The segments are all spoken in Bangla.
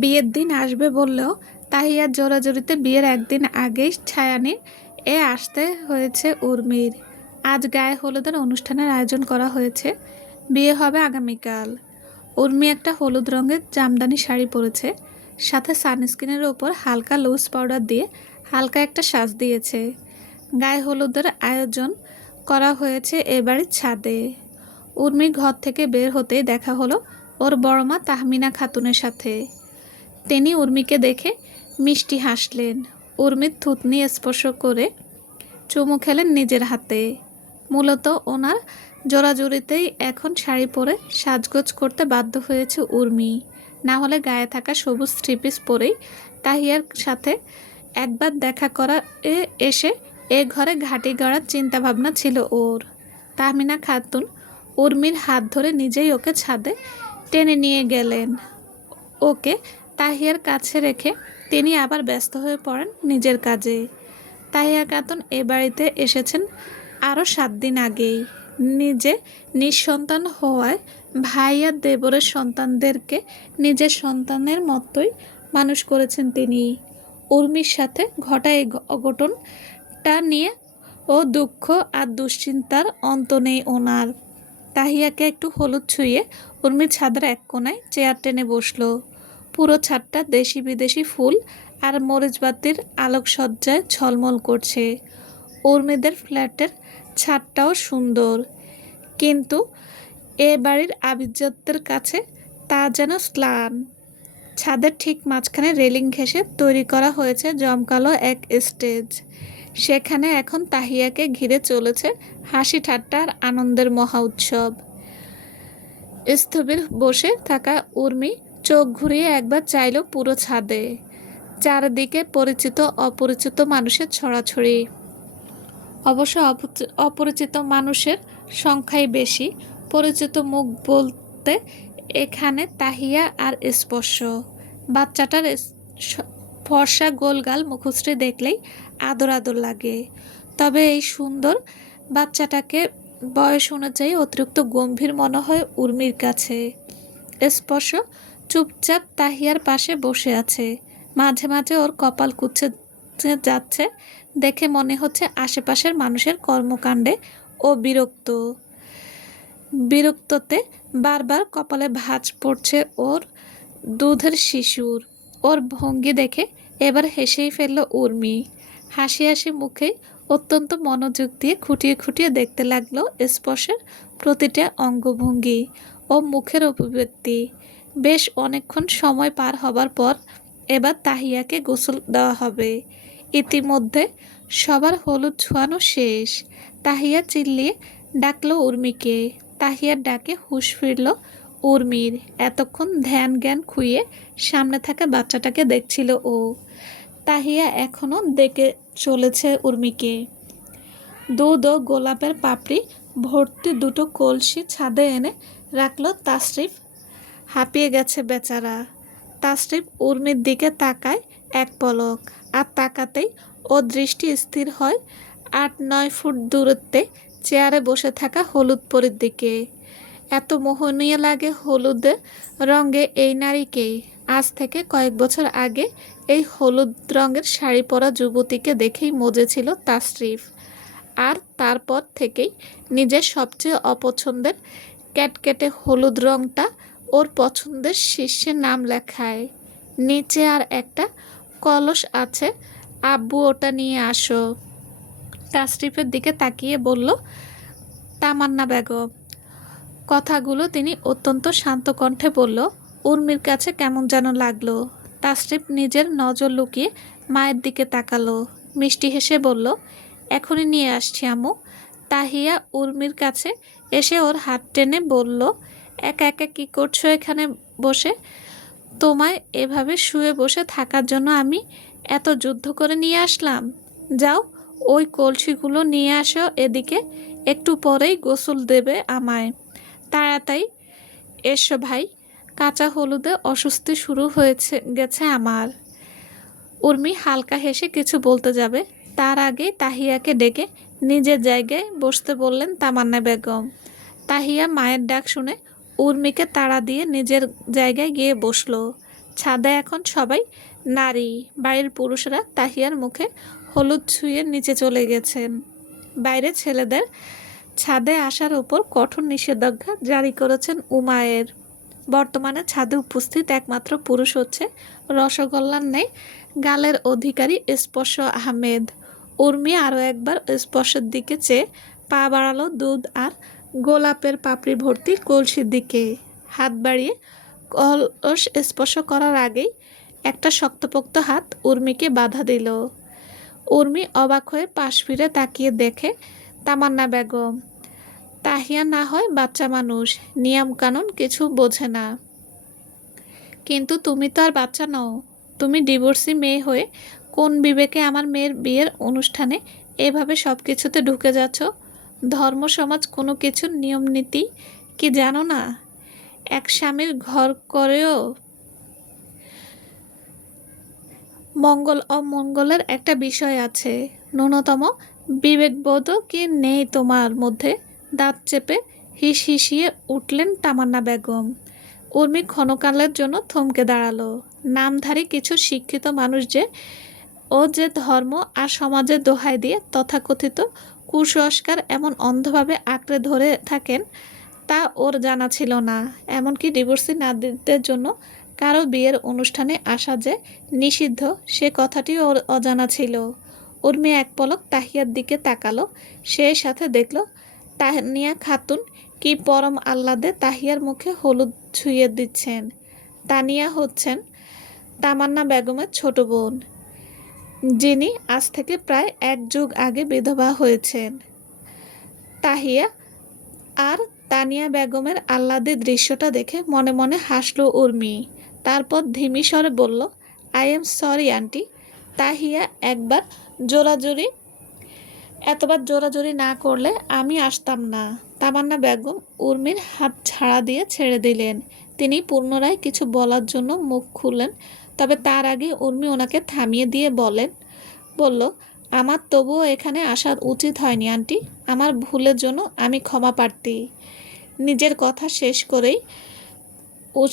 বিয়ের দিন আসবে বললেও তাহিয়ার জোরাজুরিতে বিয়ের একদিন আগেই ছায়ানির আসতে হয়েছে উর্মির। আজ গায়ে হলুদের অনুষ্ঠানের আয়োজন করা হয়েছে। বিয়ে হবে আগামীকাল। উর্মি একটা হলুদ রঙের জামদানি শাড়ি পরেছে, সাথে সানস্ক্রিনের ওপর হালকা লুজ পাউডার দিয়ে হালকা একটা সাজ দিয়েছে। গায়ে হলুদের আয়োজন করা হয়েছে এ বাড়ির ছাদে। উর্মি ঘর থেকে বের হতেই দেখা হলো ওর বড়মা তাহমিনা খাতুনের সাথে। তিনি উর্মিকে দেখে মিষ্টি হাসলেন। উর্মির থুতনি স্পর্শ করে চুমু খেলেন নিজের হাতে। মূলত ওনার জোরাজুরিতেই এখন শাড়ি পরে সাজগোজ করতে বাধ্য হয়েছে উর্মি। না হলে গায়ে থাকা সবুজ থ্রি পিস পরেই তাহিয়ার সাথে একবার দেখা করা এসে এ ঘরে ঘাঁটি গড়ার চিন্তাভাবনা ছিল ওর। তাহমিনা খাতুন উর্মির হাত ধরে নিজেই ওকে ছাদে টেনে নিয়ে গেলেন। ওকে তাহিয়ার কাছে রেখে তিনি আবার ব্যস্ত হয়ে পড়েন নিজের কাজে। তাহিয়া খাতুন এ বাড়িতে এসেছেন আরও 7 দিন আগেই। নিজে নিঃসন্তান হওয়ায় ভাই আর দেবরের সন্তানদেরকে নিজের সন্তানের মতোই মানুষ করেছেন তিনি। উর্মির সাথে ঘটা এই অঘটনটা নিয়ে ও দুঃখ আর দুশ্চিন্তার অন্ত নেই ওনার। তাহিয়াকে একটু হলুদ ছুঁয়ে উর্মি ছাদের এক কোণায় চেয়ার টেনে বসলো। পুরো ছাদটা দেশি বিদেশি ফুল আর মরিচবাতির আলোকসজ্জায় ঝলমল করছে। উর্মিদের ফ্ল্যাটের ছাদটাও সুন্দর, কিন্তু এ বাড়ির আভিজাত্যের কাছে তা যেন স্লান। ছাদের ঠিক মাঝখানে রেলিং ঘেঁষে তৈরি করা হয়েছে জমকালো এক স্টেজ। সেখানে এখন তাহিয়াকে ঘিরে চলেছে হাসি ঠাট্টা আর আনন্দের মহা উৎসব। স্থবির বসে থাকা উর্মি চোখ ঘুরিয়ে একবার চাইল পুরো ছাদে। চারদিকে পরিচিত অপরিচিত মানুষের ছড়াছড়ি। অবশ্য অপরিচিত মানুষের সংখ্যাই বেশি, পরিচিত মুখ বলতে এখানে তাহিয়া আর স্পর্শ। বাচ্চাটার ফর্সা গোলগাল মুখশ্রী দেখলেই আদর আদর লাগে। তবে এই সুন্দর বাচ্চাটাকে বয়স অনুযায়ী অতিরিক্ত গম্ভীর মনে হয় উর্মির কাছে। স্পর্শ চুপচাপ তাহিয়ার পাশে বসে আছে। মাঝে মাঝে ওর কপাল কুঁচকে যাচ্ছে দেখে মনে হচ্ছে আশেপাশের মানুষের কর্মকাণ্ডে ও বিরক্ততে বারবার কপালে ভাঁজ পড়ছে ওর দুধের শিশুর। ওর ভঙ্গি দেখে এবার হেসেই ফেলল উর্মি। হাসি হাসি মুখে অত্যন্ত মনোযোগ দিয়ে খুঁটিয়ে খুঁটিয়ে দেখতে লাগলো স্পর্শের প্রতিটা অঙ্গভঙ্গি ও মুখের অভিব্যক্তি। বেশ অনেকক্ষণ সময় পার হবার পর এবার তাহিয়াকে গোসল দেওয়া হবে। ইতিমধ্যে সবার হলুদ ছোঁয়ানো শেষ। তাহিয়া চিল্লিয়ে ডাকলো উর্মিকে। তাহিয়ার ডাকে হুঁশ ফিরল উর্মির। এতক্ষণ ধ্যান জ্ঞান খুইয়ে সামনে থাকা বাচ্চাটাকে দেখছিল ও। তাহিয়া এখনও দেখে চলেছে উর্মিকে। দুধ ও গোলাপের পাপড়ি ভর্তি দুটো কলসি ছাদে এনে রাখলো তাশরিফ। হাঁপিয়ে গেছে বেচারা। তাশরিফ উর্মির দিকে তাকায় এক পলক, আর তাকাতেই ওর দৃষ্টি স্থির হয় 8-9 ফুট দূরত্বে চেয়ারে বসে থাকা হলুদ পরীর দিকে। এত মোহনীয় লাগে হলুদ রঙে এই নারীকে। আজ থেকে কয়েক বছর আগে এই হলুদ রঙের শাড়ি পরা যুবতীকে দেখেই মজেছিল তাশরিফ। আর তারপর থেকেই নিজের সবচেয়ে অপছন্দের ক্যাটকেটে হলুদ রঙটা ওর পছন্দের শীর্ষে নাম লেখায়। নিচে আর একটা কলস আছে, আব্বু ওটা নিয়ে আসো। তাশরিফের দিকে তাকিয়ে বলল তামান্না বেগম। কথাগুলো তিনি অত্যন্ত শান্ত কণ্ঠে বলল। উর্মির কাছে কেমন যেন লাগলো। তাশরিফ নিজের নজর লুকিয়ে মায়ের দিকে তাকালো। মিষ্টি হেসে বলল, এখনই নিয়ে আসছি আম্মু। তাহিয়া উর্মির কাছে এসে ওর হাত টেনে বলল, একা একা কী করছো এখানে বসে? তোমায় এভাবে শুয়ে বসে থাকার জন্য আমি এত যুদ্ধ করে নিয়ে আসলাম। যাও, ওই কলসিগুলো নিয়ে আসো এদিকে। একটু পরেই গোসল দেবে আমায়। তাড়াতাড়ি এসো ভাই, কাঁচা হলুদে অস্বস্তি শুরু গেছে আমার। উর্মি হালকা হেসে কিছু বলতে যাবে, তার আগে তাহিয়াকে ডেকে নিজের জায়গায় বসতে বললেন তামান্না বেগম। তাহিয়া মায়ের ডাক শুনে উর্মিকে তাড়া দিয়ে নিজের জায়গায় গিয়ে বসল। ছাদে এখন সবাই নারী। বাড়ির পুরুষরা তাহিয়ার মুখে হলুদ ছুঁয়ে নিচে চলে গেছেন। বাইরে ছেলেদের ছাদে আসার উপর কঠোর নিষেধাজ্ঞা জারি করেছেন উমায়ের। বর্তমানে ছাদে উপস্থিত একমাত্র পুরুষ হচ্ছে রসগোল্লার ন্যায় গালের অধিকারী স্পর্শ আহমেদ। উর্মি আরও একবার স্পর্শের দিকে চেয়ে পা বাড়ালো দুধ আর গোলাপের পাপড়ি ভর্তি কলসির দিকে। হাত বাড়িয়ে কলস স্পর্শ করার আগেই একটা শক্তপোক্ত হাত উর্মিকে বাধা দিল। উর্মি অবাক হয়ে পাশ ফিরে তাকিয়ে দেখে তামান্না বেগম। তাহিয়া না হয় বাচ্চা মানুষ, নিয়মকানুন কিছু বোঝে না, কিন্তু তুমি তো আর বাচ্চা নও। তুমি ডিভোর্সি মেয়ে হয়ে কোন বিবেকে আমার মেয়ের বিয়ের অনুষ্ঠানে এভাবে সব কিছুতে ঢুকে যাচ্ছ? ধর্ম সমাজ কোনো কিছুর নিয়ম নীতি কি জানো না? এক স্বামীর ঘর করেও মঙ্গল অমঙ্গলের একটা বিষয় আছে। ন্যূনতম বিবেকবোধও কি নেই তোমার মধ্যে? দাঁত চেপে হিসিয়ে উঠলেন তামান্না বেগম। উর্মি ক্ষণকালের জন্য থমকে দাঁড়ালো। নামধারী কিছু শিক্ষিত মানুষ যে ধর্ম আর সমাজের দোহাই দিয়ে তথাকথিত কুসংস্কার এমন অন্ধভাবে আঁকড়ে ধরে থাকেন তা ওর জানা ছিল না। এমনকি ডিভোর্সি নারীদের জন্য কারো বিয়ের অনুষ্ঠানে আসা যে নিষিদ্ধ সে কথাটিও ওর অজানা ছিল। উর্মি এক পলক তাহিয়ার দিকে তাকালো, সেই সাথে দেখল তানিয়া খাতুন কি পরম আহ্লাদে তাহিয়ার মুখে হলুদ ছুঁয়ে দিচ্ছেন। তানিয়া হচ্ছেন তামান্না বেগমের ছোট বোন, যিনি আজ থেকে প্রায় 1 যুগ আগে বিধবা হয়েছেন। তাহিয়া আর তানিয়া বেগমের আহ্লাদের দৃশ্যটা দেখে মনে মনে হাসল উর্মি। তারপর ধিমি স্বরে বলল, I am sorry aunty. Tahiya এতবার জোরাজুরি না করলে আমি আসতাম না। তামান্না বেগম উর্মির হাত ছাড়া দিয়ে ছেড়ে দিলেন। তিনি পুনরায় কিছু বলার জন্য মুখ খুললেন, তবে তার আগে উর্মি ওনাকে থামিয়ে দিয়ে বলল, আমার তবুও এখানে আসা উচিত হয়নি আন্টি। আমার ভুলের জন্য আমি ক্ষমা প্রার্থী। নিজের কথা শেষ করেই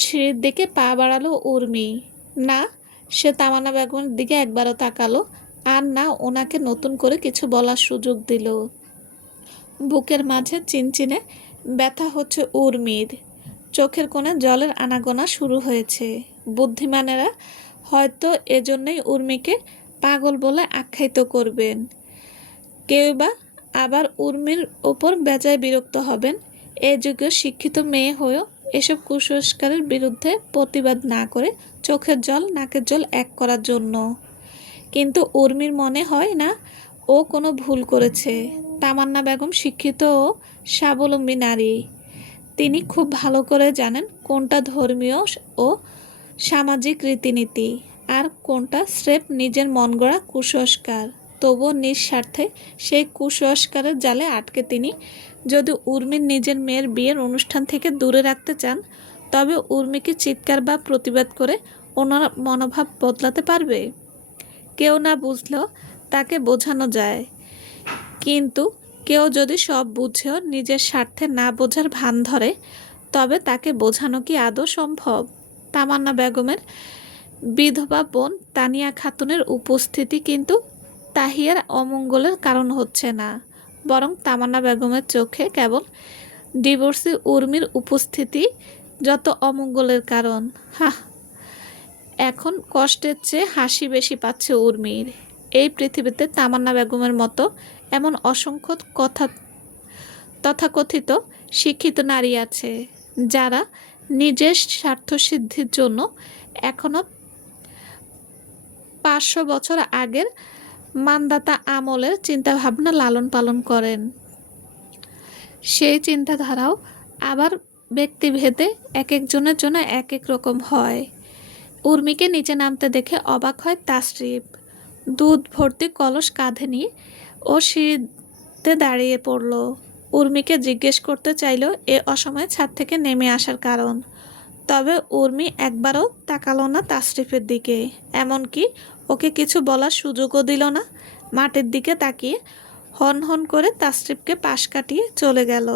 সিঁড়ির দিকে পা বাড়ালো উর্মি। না সে তামান্না বেগমের দিকে একবারও তাকালো, আর না ওনাকে নতুন করে কিছু বলার সুযোগ দিল। বুকের মাঝে চিনচিনে ব্যথা হচ্ছে উর্মির। চোখের কোণে জলের আনাগোনা শুরু হয়েছে। বুদ্ধিমানেরা হয়তো এজন্যই উর্মিকে পাগল বলে আখ্যায়িত করবেন। কেউ বা আবার উর্মির ওপর বেজায় বিরক্ত হবেন এ যুগে শিক্ষিত মেয়ে হয়েও এসব কুসংস্কারের বিরুদ্ধে প্রতিবাদ না করে চোখের জল নাকের জল এক করার জন্য। কিন্তু উর্মির মনে হয় না ও কোনো ভুল করেছে। তামান্না বেগম শিক্ষিত ও স্বাবলম্বী নারী। তিনি খুব ভালো করে জানেন কোনটা ধর্মীয় ও সামাজিক রীতিনীতি আর কোনটা স্রেফ নিজের মন গড়া কুসংস্কার। তবুও নিঃস্বার্থে সেই কুসংস্কারের জালে আটকে তিনি যদি উর্মির নিজের মেয়ের বিয়ের অনুষ্ঠান থেকে দূরে রাখতে চান, তবে উর্মিকে চিৎকার বা প্রতিবাদ করে ওনার মনোভাব বদলাতে পারবে? কেউ না বুঝলেও তাকে বোঝানো যায়, কিন্তু কেউ যদি সব বুঝেও নিজের স্বার্থে না বোঝার ভান ধরে, তবে তাকে বোঝানো কি আদৌ সম্ভব? তামান্না বেগমের বিধবা বোন তানিয়া খাতুনের উপস্থিতি কিন্তু তাহিয়ার অমঙ্গলের কারণ হচ্ছে না, বরং তামান্না বেগমের চোখে কেবল ডিভোর্সি উর্মির উপস্থিতি যত অমঙ্গলের কারণ। এখন কষ্টের চেয়ে হাসি বেশি পাচ্ছে উর্মির। এই পৃথিবীতে তামান্না বেগমের মতো এমন অসংখ্য তথাকথিত শিক্ষিত নারী আছে, যারা নিজের স্বার্থসিদ্ধির জন্য এখনো 500 বছর আগের মানদাতা আমলের চিন্তাভাবনা লালন পালন করেন। সেই চিন্তাধারাও আবার ব্যক্তিভেদে এক একজনের জন্য এক এক রকম হয়। উর্মিকে নিচে নামতে দেখে অবাক হয় তাসরিফ। দুধ ভর্তি কলস কাঁধে নিয়ে ও সিঁড়িতে দাঁড়িয়ে পড়ল। উর্মিকে জিজ্ঞেস করতে চাইল এ অসময়ে ছাদ থেকে নেমে আসার কারণ, তবে উর্মি একবারও তাকালো না তাসরিফের দিকে, এমনকি ওকে কিছু বলার সুযোগও দিল না। মাটির দিকে তাকিয়ে হন হন করে তাসরিফকে পাশ কাটিয়ে চলে গেল।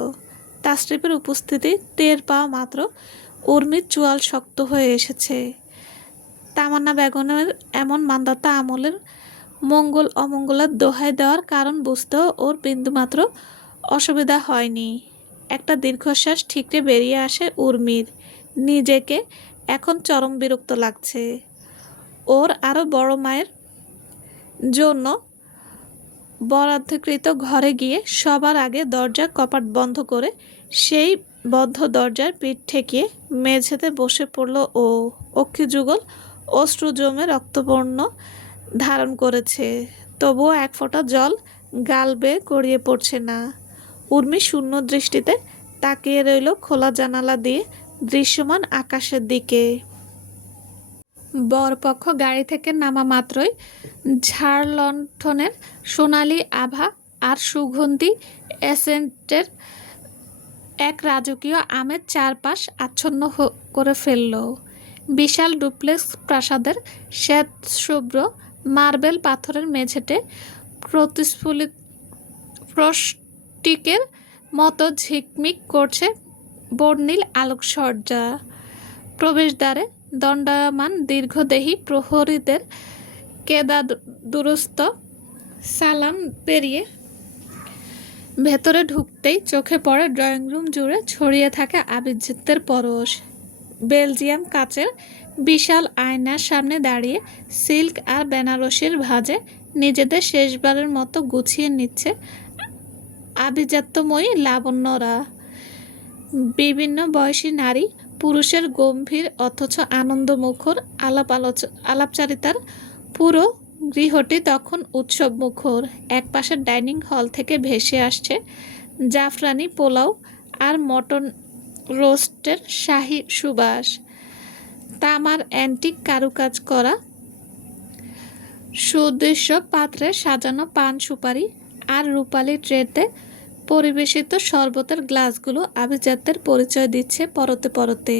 তাসরিফের উপস্থিতি টের পাওয়া মাত্র উর্মির চোয়াল শক্ত হয়ে এসেছে। তামান্না বেগমের এমন মান্ধাতা আমলের মঙ্গল অমঙ্গলের দোহাই দেওয়ার কারণ বুঝতেও ওর বিন্দুমাত্র অসুবিধা হয়নি। একটা দীর্ঘশ্বাস ঠিকরে বেরিয়ে আসে উর্মির। নিজেকে এখন চরম বিরক্ত লাগছে। ওর আরও বড় মায়ের জন্য বরাদ্দকৃত ঘরে গিয়ে সবার আগে দরজার কপাট বন্ধ করে সেই বদ্ধ দরজার পিঠ ঠেকিয়ে মেঝেতে বসে পড়ল ও। অক্ষিযুগল অশ্রু জমে রক্তবর্ণ ধারণ করেছে, তবুও এক ফোঁটা জল গাল বেয়ে গড়িয়ে পড়ছে না। উর্মি শূন্য দৃষ্টিতে তাকিয়ে রইল খোলা জানালা দিয়ে দৃশ্যমান আকাশের দিকে। বরপক্ষ গাড়ি থেকে নামা মাত্রই ঝাড় লণ্ঠনের সোনালি আভা আর সুগন্ধি এসেন্টের এক রাজকীয় আমেজ চারপাশ আচ্ছন্ন করে ফেলল। বিশাল ডুপ্লেক্স প্রাসাদের শ্বেতশুভ্র মার্বেল পাথরের মেঝেতে প্রতিস্ফুলিত প্রস্টিকের মতো ঝিকমিক করছে বর্ণিল আলোকসজ্জা। প্রবেশদ্বারে দণ্ডায়মান দীর্ঘদেহী প্রহরীদের কেদাদুরস্ত সালাম পেরিয়ে ভেতরে ঢুকতেই চোখে পড়ে ড্রয়িং রুম জুড়ে ছড়িয়ে থাকে আভিজাত্যের পরশ। বেলজিয়াম কাচের বিশাল আয়নার সামনে দাঁড়িয়ে সিল্ক আর বেনারসির ভাঁজে নিজেদের শেষবারের মতো গুছিয়ে নিচ্ছে আভিজাত্যময়ী লাবণ্যরা। বিভিন্ন বয়সী নারী পুরুষের গম্ভীর অথচ আনন্দমুখর আলাপচারিতার পুরো গৃহটি তখন উৎসব মুখর। একপাশের ডাইনিং হল থেকে ভেসে আসছে জাফরানি পোলাও আর মটন রোস্টের শাহী সুবাস। তামার অ্যান্টিক কারুকাজ করা সুদৃশ্য পাত্রে সাজানো পান সুপারি আর রূপালি ট্রেতে পরিবেশিত শরবতের গ্লাসগুলো আভিজাত্যের পরিচয় দিচ্ছে পরতে পরতে।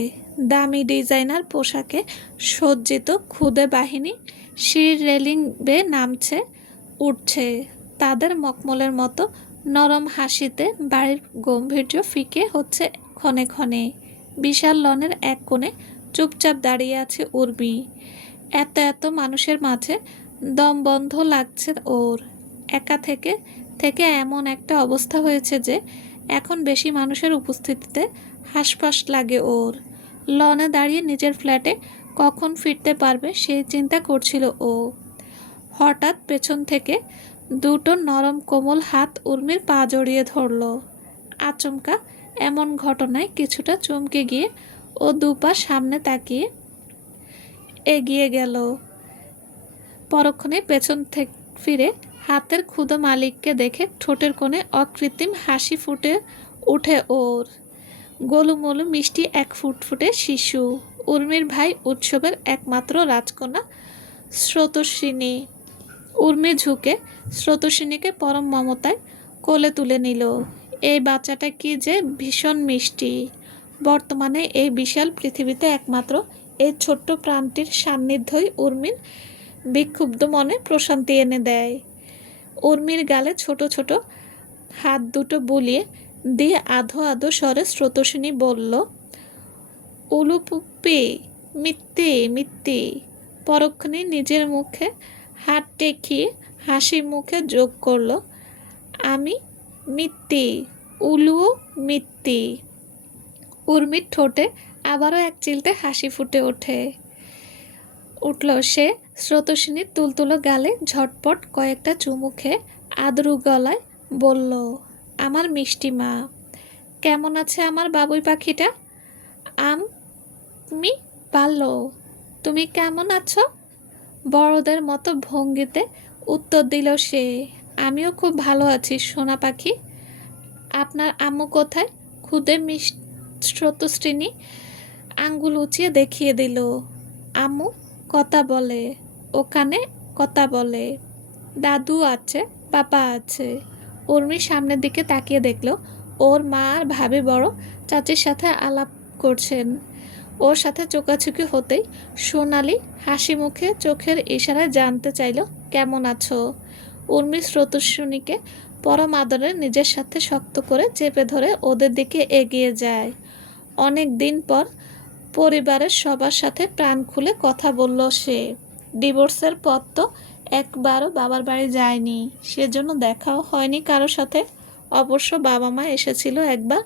দামি ডিজাইনার পোশাকে সজ্জিত ক্ষুদে বাহিনী সিঁড়ি রেলিং বেয়ে নামছে উঠছে। তাদের মখমলের মতো নরম হাসিতে বাড়ির গম্ভীর্য ফিকে হচ্ছে ক্ষণে ক্ষণে। বিশাল লনের এক কোণে চুপচাপ দাঁড়িয়ে আছে উর্মি। এত এত মানুষের মাঝে দমবন্ধ লাগছে ওর। একা থেকে থেকে এমন একটা অবস্থা হয়েছে যে এখন বেশি মানুষের উপস্থিতিতে হাসফাস লাগে ওর। লনে দাঁড়িয়ে নিজের ফ্ল্যাটে কখন ফিরতে পারবে সেই চিন্তা করছিল ও। হঠাৎ পেছন থেকে দুটো নরম কোমল হাত উর্মির পা জড়িয়ে ধরল। আচমকা এমন ঘটনায় কিছুটা চমকে গিয়ে ও দুপা সামনে তাকিয়ে এগিয়ে গেল। পরক্ষণে পেছন থেকে ফিরে হাতের ক্ষুদা মালিককে দেখে ঠোঁটের কোণে অকৃত্রিম হাসি ফুটে উঠে ওর। গোলুমোলু মিষ্টি এক ফুটফুটে শিশু, উর্মির ভাই উৎসবের একমাত্র রাজকন্যা স্রোতস্বিনী। উর্মি ঝুঁকে স্রোতস্বিনীকে পরম মমতায় কোলে তুলে নিল। এই বাচ্চাটা কি যে ভীষণ মিষ্টি। বর্তমানে এই বিশাল পৃথিবীতে একমাত্র এই ছোট্ট প্রাণটির সান্নিধ্যই উর্মির বিক্ষুব্ধ মনে প্রশান্তি এনে দেয়। উর্মির গালে ছোট ছোট হাত দুটো বুলিয়ে দিয়ে আধো আধো স্বরে স্রোতস্বিনী বলল, উলুপুপি মিত্তি মিত্তি। পরক্ষণে নিজের মুখে হাত টেকিয়ে হাসি মুখে যোগ করল, আমি মিত্তি, উলুও মিত্তি। উর্মির ঠোঁটে আবারও এক চিলতে হাসি ফুটে উঠল সে স্রোতস্বিনীর তুলতুলো গালে ঝটপট কয়েকটা চুমু খেয়ে আদরু গলায় বলল, আমার মিষ্টি মা, কেমন আছে আমার বাবুই পাখিটা? আমি ভালো, তুমি কেমন আছো? বড়দের মতো ভঙ্গিতে উত্তর দিল সে, আমিও খুব ভালো আছি সোনা পাখি। আপনার আম্মু কোথায়? খুদে স্রোতস্বিনী আঙ্গুল উঁচিয়ে দেখিয়ে দিল। আম্মু কথা বলে, ওখানে কথা বলে। দাদু আছে, পাপা আছে। উর্মি সামনের দিকে তাকিয়ে দেখল ওর মা আর ভাবি বড় চাচির সাথে আলাপ করছেন। ওর সাথে চোকাচুকি হতেই সোনালি হাসি মুখে চোখের ইশারায় জানতে চাইল, কেমন আছো? উর্মি স্রোতস্বিনীকে পরম আদরে নিজের সাথে শক্ত করে চেপে ধরে ওদের দিকে এগিয়ে যায়। অনেক দিন পর পরিবারের সবার সাথে প্রাণ খুলে কথা বলল সে। ডিভোর্সের পর তো একবারও বাবার বাড়ি যায়নি, সেজন্য দেখাও হয়নি কারো সাথে। অবশ্য বাবা মা এসেছিল একবার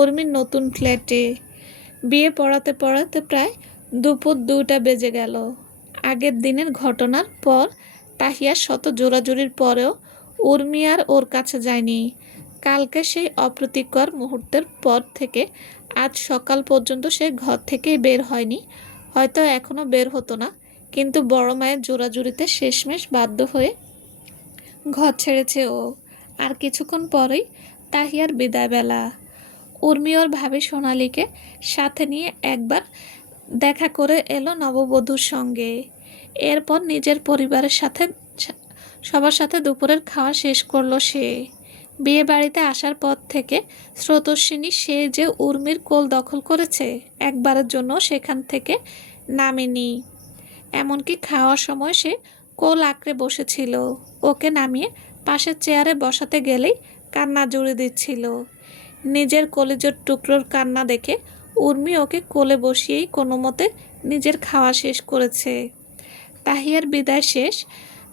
উর্মির নতুন ফ্ল্যাটে। বিয়ে পড়াতে পড়াতে প্রায় দুপুর 2টা বেজে গেল। আগের দিনের ঘটনার পর তাহিয়ার শত জোরাজুরির পরেও উর্মি আর ওর কাছে যায়নি। কালকে সেই অপ্রীতিকর মুহূর্তের পর থেকে আজ সকাল পর্যন্ত সে ঘর থেকেই বের হয়নি। হয়তো এখনও বের হতো না, কিন্তু বড় মায়ের জোরাজুরিতে শেষমেশ বাধ্য হয়ে ঘর ছেড়েছে ও। আর কিছুক্ষণ পরেই তাহিয়ার বিদায়বেলা। উর্মি ওর ভাবি সোনালীকে সাথে নিয়ে একবার দেখা করে এলো নববধূর সঙ্গে। এরপর নিজের পরিবারের সাথে সবার সাথে দুপুরের খাওয়া শেষ করলো সে। বিয়ে বাড়িতে আসার পর থেকে স্রোতস্বিনী সে যে উর্মির কোল দখল করেছে, একবারের জন্য সেখান থেকে নামেনি। এমনকি খাওয়ার সময় সে কোল আঁকড়ে বসেছিল। ওকে নামিয়ে পাশের চেয়ারে বসাতে গেলেই কান্না জুড়ে দিচ্ছিল। নিজের কলিজার টুকরোর কান্না দেখে উর্মি ওকে কোলে বসিয়েই কোনো মতে নিজের খাওয়া শেষ করেছে। তাহিয়ার বিদায় শেষ।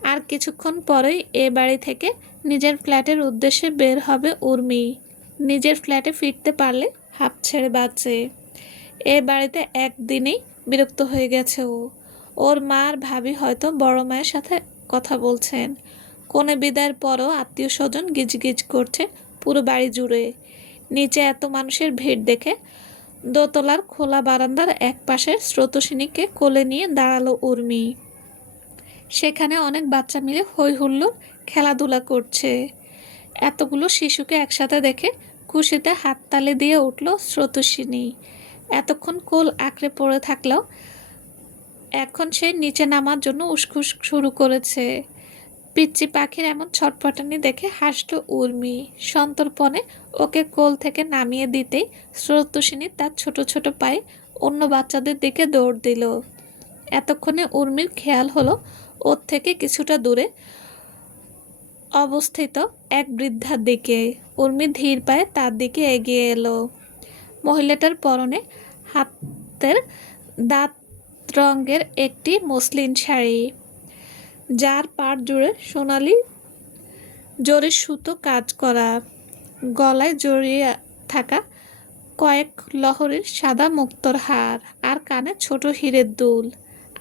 আর কিছুক্ষণ পরেই এ বাড়ি থেকে নিজের ফ্ল্যাটের উদ্দেশ্যে বের হবে উর্মি। নিজের ফ্ল্যাটে ফিরতে পারলে হাঁপ ছেড়ে বাঁচে। এ বাড়িতে একদিনেই বিরক্ত হয়ে গেছে ও। ওর মা আর ভাবি হয়তো বড় মায়ের সাথে কথা বলছেন। কোনে বিদায়ের পরও আত্মীয় স্বজন গিজগিজ করছে পুরো বাড়ি জুড়ে। নিচে এত মানুষের ভিড় দেখে দোতলার খোলা বারান্দার এক পাশে স্রোতস্বিনীকে কোলে নিয়ে দাঁড়ালো উর্মি। সেখানে অনেক বাচ্চা মিলে হই হুল্লোড় খেলাধুলা করছে। এতগুলো শিশুকে একসাথে দেখে খুশিতে হাততালি দিয়ে উঠল স্রোতস্বিনী। এতক্ষণ কোল আঁকড়ে পড়ে থাকলেও এখন সে নিচে নামার জন্য উসখুস শুরু করেছে। পিচ্চি পাখির এমন ছটফটানি দেখে হাসল উর্মি। সন্তর্পণে ওকে কোল থেকে নামিয়ে দিতেই স্রোতস্বিনী তার ছোট ছোট পায়ে অন্য বাচ্চাদের দিকে দৌড় দিল। এতক্ষণে উর্মির খেয়াল হলো ওর থেকে কিছুটা দূরে অবস্থিত এক বৃদ্ধার দিকে। উর্মি ধীর পায়ে তার দিকে এগিয়ে এলো। মহিলাটার পরনে হাতের দাঁত রঙের একটি মসলিন শাড়ি, যার পাড় জুড়ে সোনালি জরির সুতো কাজ করা। গলায় জড়িয়ে থাকা কয়েক লহরীর সাদা মুক্তোর হার, আর কানে ছোট হীরের দুল।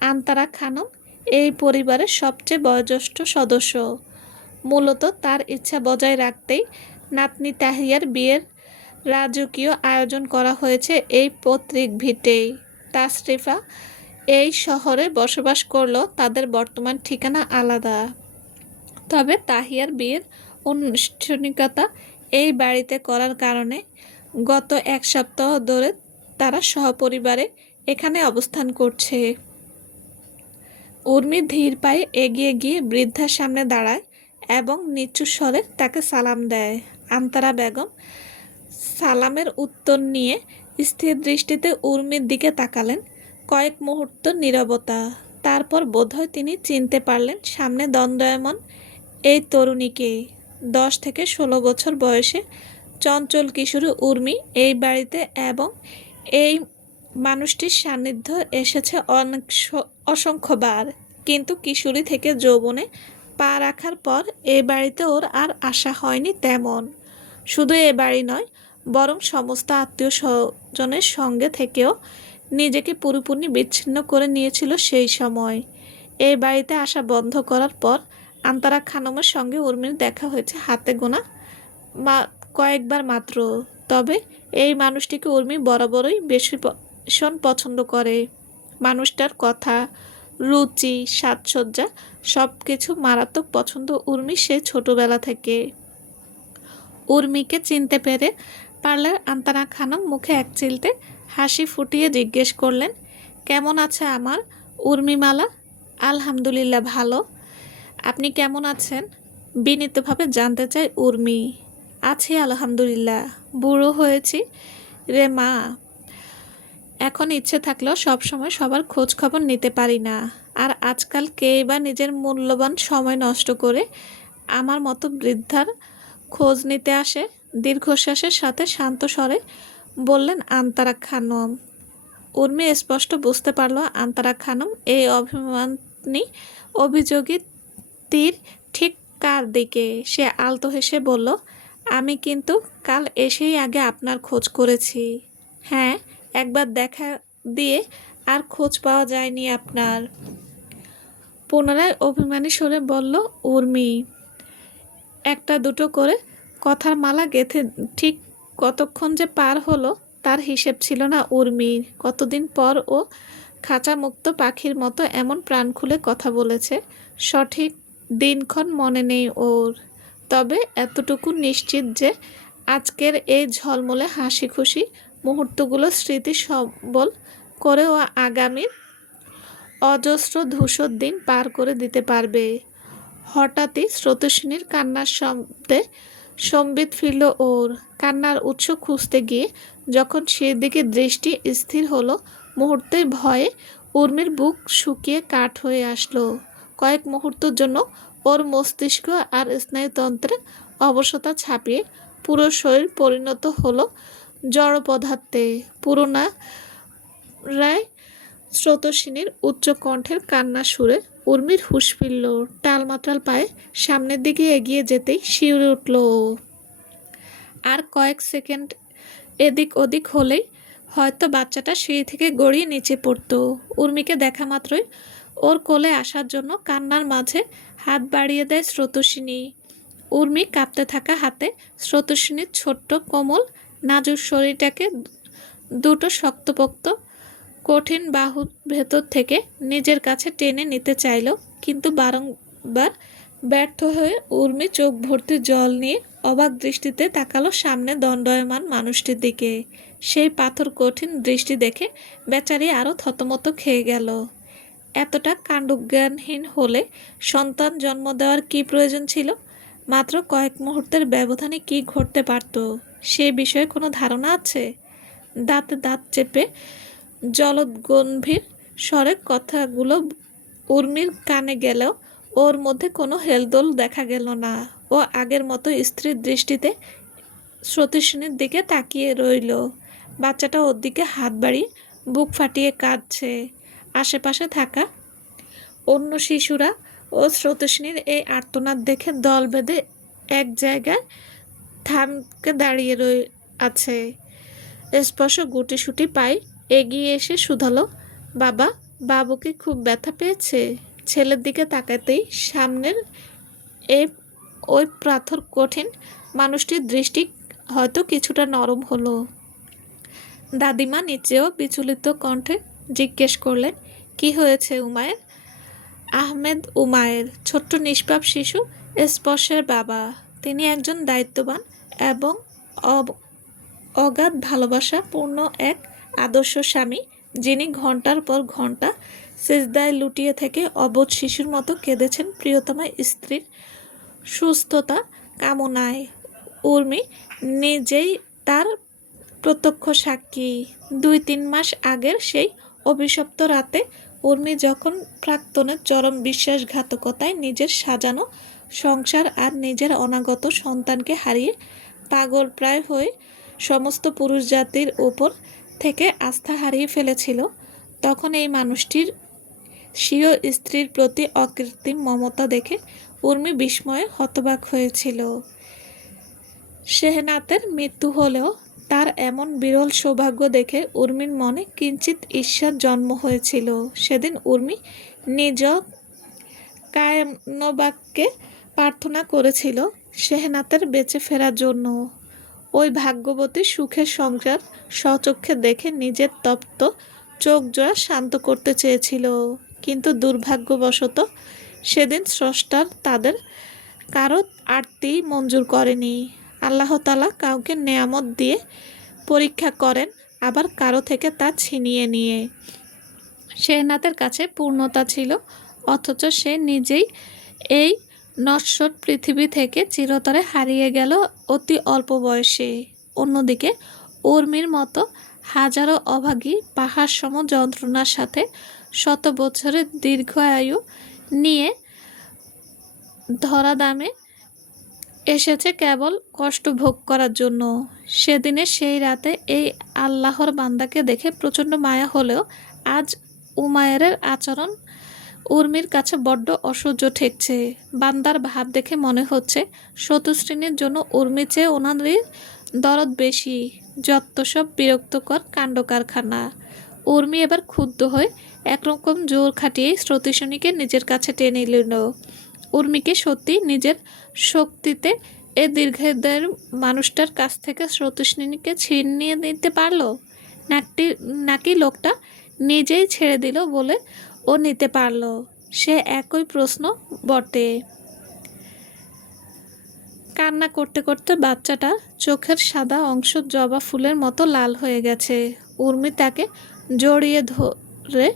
আন্তারা খানম এই পরিবারের সবচেয়ে বয়োজ্যেষ্ঠ সদস্য। মূলত তার ইচ্ছা বজায় রাখতেই নাতনি তাহিয়ার বিয়ের রাজকীয় আয়োজন করা হয়েছে এই পৈতৃক ভিটেই। তাশরিফা এই শহরে বসবাস করলেও তাদের বর্তমান ঠিকানা আলাদা। তবে তাহিয়ার বিয়ের আনুষ্ঠানিকতা এই বাড়িতে করার কারণে গত 1 সপ্তাহ ধরে তারা সহপরিবারে এখানে অবস্থান করছে। উর্মি ধীর পায়ে এগিয়ে গিয়ে বৃদ্ধার সামনে দাঁড়ায় এবং নিচু স্বরে তাকে সালাম দেয়। আন্তারা বেগম সালামের উত্তর নিয়ে স্থির দৃষ্টিতে উর্মির দিকে তাকালেন। কয়েক মুহূর্ত নীরবতা। তারপর বোধহয় তিনি চিনতে পারলেন সামনে দণ্ডায়মান এই তরুণীকে। 10 থেকে 16 বছর বয়সে চঞ্চল কিশোরী উর্মি এই বাড়িতে এবং এই মানুষটির সান্নিধ্য এসেছে অসংখ্যবার, কিন্তু কিশোরী থেকে যৌবনে পা রাখার পর এই বাড়িতে ওর আর আশা হয়নি তেমন। শুধু এ বাড়ি নয়, বরং সমস্ত আত্মীয় স্বজনের সঙ্গে থেকেও নিজেকে পুরোপুরি বিচ্ছিন্ন করে নিয়েছিল সেই সময়। এই বাড়িতে আসা বন্ধ করার পর আন্তারা খানমের সঙ্গে উর্মির দেখা হয়েছে হাতে গোনা কয়েকবার মাত্র। তবে এই মানুষটিকে উর্মি বরাবরই ভীষণ পছন্দ করে। মানুষটার কথা, রুচি, সাজসজ্জা সব কিছু মারাত্মক পছন্দ উর্মি সেই ছোটবেলা থেকে। উর্মিকে চিনতে পারলে আন্তারা খানম মুখে এক চিলতে হাসি ফুটিয়ে জিজ্ঞেস করলেন, কেমন আছে আমার উর্মিমালা? আলহামদুলিল্লাহ, ভালো। আপনি কেমন আছেন? বিনীতভাবে জানতে চায় উর্মি। আছি আলহামদুলিল্লাহ। বুড়ো হয়েছি রে মা, এখন ইচ্ছে থাকলেও সবসময় সবার খোঁজ খবর নিতে পারি না। আর আজকাল কেই বা নিজের মূল্যবান সময় নষ্ট করে আমার মতো বৃদ্ধার খোঁজ নিতে আসে? দীর্ঘশ্বাসের সাথে শান্ত স্বরে বললেন আন্তারা খানম। উর্মি স্পষ্ট বুঝতে পারল আন্তারা খানম এই অভিমানী অভিযোগী তীর ঠিক কার দিকে। সে আলতো হেসে বলল, আমি কিন্তু কাল এসেই আগে আপনার খোঁজ করেছি। হ্যাঁ, একবার দেখা দিয়ে আর খোঁজ পাওয়া যায়নি আপনার। পুনরায় অভিমানী স্বরে বলল উর্মি। একটা দুটো করে কথার মালা গেঁথে ঠিক কতক্ষণ যে পার হলো তার হিসেব ছিল না উর্মির। কতদিন পর ও খাঁচামুক্ত পাখির মতো এমন প্রাণ খুলে কথা বলেছে, সঠিক দিনক্ষণ মনে নেই ওর। তবে এতটুকু নিশ্চিত যে আজকের এই ঝলমলে হাসি খুশি মুহূর্তগুলো স্মৃতি সবল করে ও আগামীর অজস্র ধূসর দিন পার করে দিতে পারবে। হঠাৎই স্রোতস্বিনীর কান্নার শব্দে সম্বিত ফিরল ওর। কান্নার উৎস খুঁজতে গিয়ে যখন সেদিকে দৃষ্টি স্থির হলো, মুহূর্তেই ভয়ে উর্মির বুক শুকিয়ে কাঠ হয়ে আসলো। কয়েক মুহূর্তের জন্য ওর মস্তিষ্ক আর স্নায়ুতন্ত্রে অবশতা ছাপিয়ে পুরো শরীর পরিণত হলো জড় পদার্থে। পুরোনা রায় স্রোতস্বিনীর উচ্চ কণ্ঠের কান্না সুরে উর্মির হুঁশ ফিরল। টালমাটাল পায়ে সামনের দিকে এগিয়ে যেতেই শিউরে উঠল ও। আর কয়েক সেকেন্ড এদিক ওদিক হলেই হয়তো বাচ্চাটা সিঁড়ি থেকে গড়িয়ে নিচে পড়তো। উর্মিকে দেখা মাত্রই ওর কোলে আসার জন্য কান্নার মাঝে হাত বাড়িয়ে দেয় স্রোতস্বিনী। উর্মি কাঁপতে থাকা হাতে স্রোতস্বিনীর ছোট্ট কোমল নাজুক শরীরটাকে দুটো শক্তপোক্ত কঠিন বাহুর ভেতর থেকে নিজের কাছে টেনে নিতে চাইল, কিন্তু বারংবার ব্যর্থ হয়ে উর্মি চোখ ভর্তি জল নিয়ে অবাক দৃষ্টিতে তাকালো সামনে দণ্ডায়মান মানুষটির দিকে। সেই পাথর কঠিন দৃষ্টি দেখে বেচারি আরও থতমত খেয়ে গেল। এতটা কাণ্ডজ্ঞানহীন হলে সন্তান জন্ম দেওয়ার কি প্রয়োজন ছিল? মাত্র কয়েক মুহূর্তের ব্যবধানে কি ঘটতে পারত সে বিষয়ে কোনো ধারণা আছে? দাঁতে দাঁত চেপে জলদগম্ভীর স্বরে কথাগুলো উর্মির কানে গেলেও ওর মধ্যে কোনো হেলদোল দেখা গেল না। ও আগের মতো স্থির দৃষ্টিতে স্রোতস্বিনীর দিকে তাকিয়ে রইল। বাচ্চাটা ওর দিকে হাত বাড়িয়ে বুক ফাটিয়ে কাঁদছে। আশেপাশে থাকা অন্য শিশুরা ও স্রোতস্বিনীর এই আর্তনাদ দেখে দল বেঁধে এক জায়গায় থামকে দাঁড়িয়ে আছে। স্পর্শ গুটিসুটি পায়ে এগিয়ে এসে শুধালো, বাবা, বাবুকে খুব ব্যথা পেয়েছে? ছেলের দিকে তাকাতেই সামনের ওই পাথর কঠিন মানুষটির দৃষ্টি হয়তো কিছুটা নরম হলো। দাদিমা নিচেও বিচলিত কণ্ঠে জিজ্ঞেস করলেন, কি হয়েছে উমায়ের? আহমেদ উমায়ের ছোট্ট নিষ্পাপ শিশু স্পর্শের বাবা। তিনি একজন দায়িত্ববান এবং অগাধ ভালোবাসা পূর্ণ এক আদর্শ স্বামী, যিনি ঘন্টার পর ঘন্টা সিজদায় লুটিয়ে থেকে অবোধ শিশুর মতো কেঁদেছেন প্রিয়তমা স্ত্রীর সুস্থতা কামনায়। উর্মি নিজেই তার প্রত্যক্ষ সাক্ষী। 2-3 মাস আগের সেই অভিশপ্ত রাতে উর্মি যখন প্রাক্তনের চরম বিশ্বাসঘাতকতায় নিজের সাজানো সংসার আর নিজের অনাগত সন্তানকে হারিয়ে পাগলপ্রায় হয়ে সমস্ত পুরুষ জাতির ওপর থেকে আস্থা হারিয়ে ফেলেছিল, তখন এই মানুষটির স্বীয় স্ত্রীর প্রতি অকৃত্রিম মমতা দেখে উর্মি বিস্ময়ে হতবাক হয়েছিল। শেহনাতের মৃত্যু হলেও তার এমন বিরল সৌভাগ্য দেখে উর্মির মনে কিঞ্চিত ঈর্ষার জন্ম হয়েছিল। সেদিন উর্মি নিজ কায়নবাক্যে প্রার্থনা করেছিল শেহনাতের বেঁচে ফেরার জন্য। ওই ভাগ্যবতী সুখের সংসার স্বচক্ষে দেখে নিজের তপ্ত চোখ জোড়া শান্ত করতে চেয়েছিল, কিন্তু দুর্ভাগ্যবশত সেদিন স্রষ্টার তাদের কারো আরতি মঞ্জুর করেনি। আল্লাহ তাআলা কাউকে নেয়ামত দিয়ে পরীক্ষা করেন, আবার কারো থেকে তা ছিনিয়ে নিয়ে। শেহনাতের কাছে পূর্ণতা ছিল, অথচ সে নিজেই এই নশ্বর পৃথিবী থেকে চিরতরে হারিয়ে গেল অতি অল্প বয়সে। অন্যদিকে উর্মির মতো হাজারো অভাগী পাহাড়সম যন্ত্রণার সাথে শত বছরের দীর্ঘ আয়ু নিয়ে ধরাধামে এসেছে কেবল কষ্ট ভোগ করার জন্য। সেদিনের সেই রাতে এই আল্লাহর বান্দাকে দেখে প্রচণ্ড মায়া হলেও আজ উমায়েরের আচরণ উর্মির কাছে বড্ড অসহ্য ঠেকছে। বান্দার ভাব দেখে মনে হচ্ছে শত্রুশ্রেণীর জন্য উর্মি চেয়ে ওনারই দরদ বেশি। যত সব বিরক্তকর কাণ্ড কারখানা। উর্মি এবার ক্ষুব্ধ হয়ে একরকম জোর খাটিয়ে স্রোতিশনীকে নিজের কাছে টেনে নিল। উর্মিকে সত্যি নিজের শক্তিতে এ দীর্ঘায়ুর মানুষটার কাছ থেকে স্রোতস্বিনীকে ছিনিয়ে নিতে পারলো, নাকি লোকটা নিজেই ছেড়ে দিল বলে ও নিতে পারলো? সে একই প্রশ্ন বটে। কান্না করতে করতে বাচ্চাটা চোখের সাদা অংশ জবা ফুলের মতো লাল হয়ে গেছে। উর্মি তাকে জড়িয়ে ধরে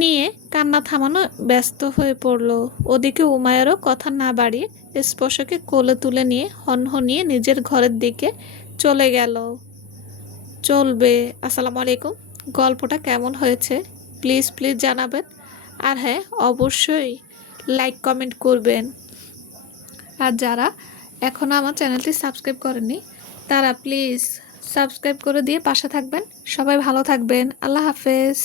নিয়ে কান্না থামানো ব্যস্ত হয়ে পড়ল। ওদিকে উমায়েরও কথা না বাড়িয়ে স্পর্শকে কোলে তুলে নিয়ে হনহনিয়ে নিজের ঘরের দিকে চলে গেল। চলবে। আসসালামু আলাইকুম। গল্পটা কেমন হয়েছে প্লিজ প্লিজ জানাবেন। আর হ্যাঁ, অবশ্যই লাইক কমেন্ট করবেন। আর যারা এখনও আমার চ্যানেলটি সাবস্ক্রাইব করেননি তারা প্লিজ সাবস্ক্রাইব করে দিয়ে পাশে থাকবেন। সবাই ভালো থাকবেন। আল্লাহ হাফেজ।